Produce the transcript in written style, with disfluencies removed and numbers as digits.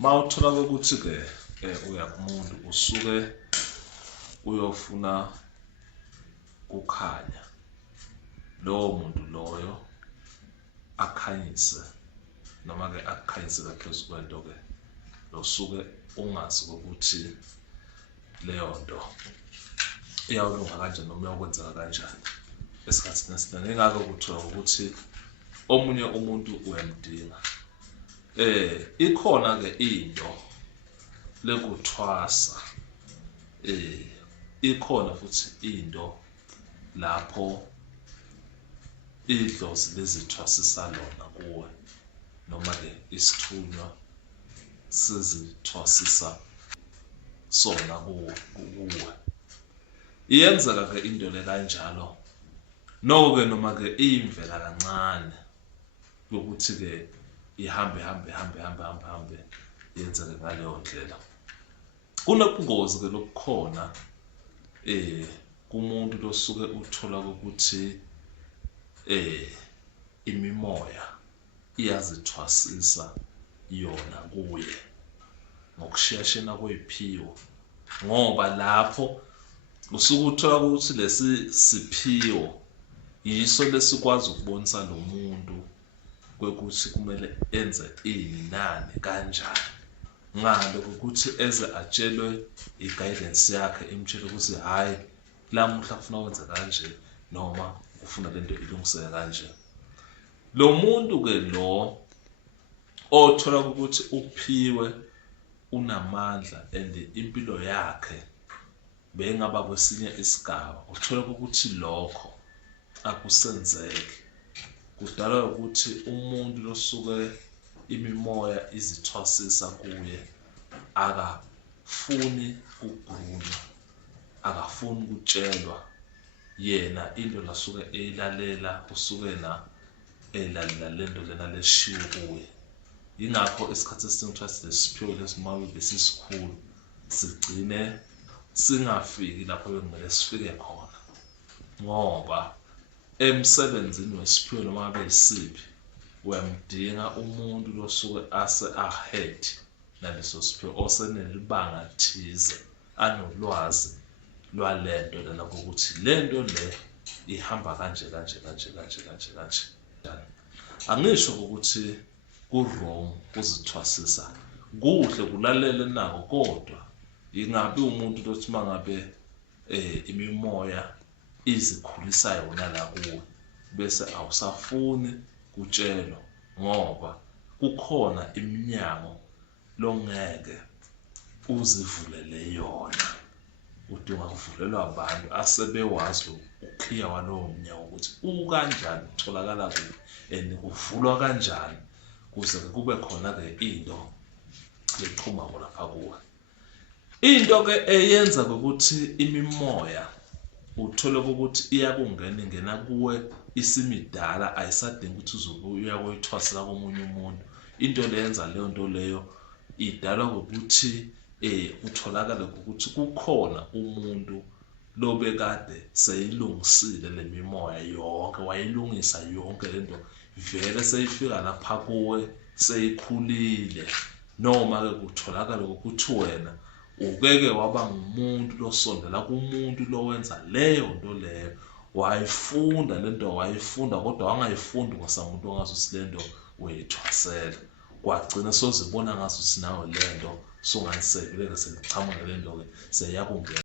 Mawuthola ukuthi ke uya kumuntu usuke uyofuna kukhanya lowo muntu loyo akhanyise noma ke akukhanyise kaphezu kwento ke losuke ungazi ukuthi leyo nto iyawulunga kanjani noma iyakwenzeka kanjani esikhathini esiningi. Ingakho kuthiwa ukuthi omunye umuntu uyamdinga. Ikhona ke into lekuthwasa, ikhona futhi into lapho idlozi lezithwasisa lona kuwe noma ke isithunywa sizithwasisa sona kuwe. Iyenzeka ke into le kanjalo no-ke noma ke iyimvela kancane yokuthi ke ihambe yenzeke ngaleyo ndlela. Kunobungozi ke lobukhona kumuntu losuke uthola ukuthi imimoya iyazithwasisa yona kuye ngokushiyashena kweziphiwo, ngoba lapho usuke uthola ukuthi lesi siphiwo yiso lesikwazi ukubonisa lo muntu kwekuthi kumele enze ini nani kanjani, ngalo ukuthi eze atshelwe i-guidance yakhe imtshele ukuthi hhayi lamuhla kufuna wenze kanje noma ufuna lento ilungiseke kanje. Lo muntu ke lo othola ukuthi uphiwe unamandla and impilo yakhe bengaba kwesinye isigaba, uthola ukuthi lokho akusenzeki, kudalwa ukuthi umuntu losuke imimoya izithwasisa kuye akafuni ukugrunywa, akafuni ukutshelwa, yena into lasuke eyilalela usuke elalela lento lena leshiwo kuye. Yingakho isikhathi esiningi kuthiwa lesiphiwo lesimawe besisikhulu sigcine singafiki lapho bekumele sifike khona, ngoba emsebenzini wesiphiwo noma ngabe yisiphi uyamdinga umuntu losuke ase ahead naleso siphiwo osenelibanga thize, anolwazi lwalento lena ukuthi lento le ihamba kanje. Angisho ukuthi ku-wrong kuzithwasisa, kuhle kulalela nako, kodwa ingabi umuntu lothi mangabe imimoya izikhulisa yona la kuwe bese awusafuni kutshelwa, ngoba kukhona iminyango longeke uzivulele yona. Udinga kuvulelwa abantu asebewazi ukukhiya walowo mnyango ukuthi ukanjani, utholakala kuphi and kuvulwa kanjani kuze kube khona ke into leqhumako lapha kuwe. Into ke eyenza ukuthi imimoya uthole ukuthi iyakungena ingena kuwe isimidala, ayisadingi ukuthi uzobe uyakuyithwasela komunye umuntu. Into leyenza leyo nto leyo idalwa ngokuthi utholakala ukuthi kukhona umuntu lobekade seyilungisile le mimoya yonke, wayilungisa yonke lento vele seyifika lapha kuwe seyikhulile, noma ke kutholakala ukuthi wena ukeke waba ngumuntu losondela kumuntu lowenza leyo nto leyo. Wayifunda lento wayifunda, kodwa wangayifundi ngosamuntu ongazuthi lento uyithwasela, kwagcina sozibona ngazuthi nawe lento songayisebeleke selichamuka lento ke seyakungena.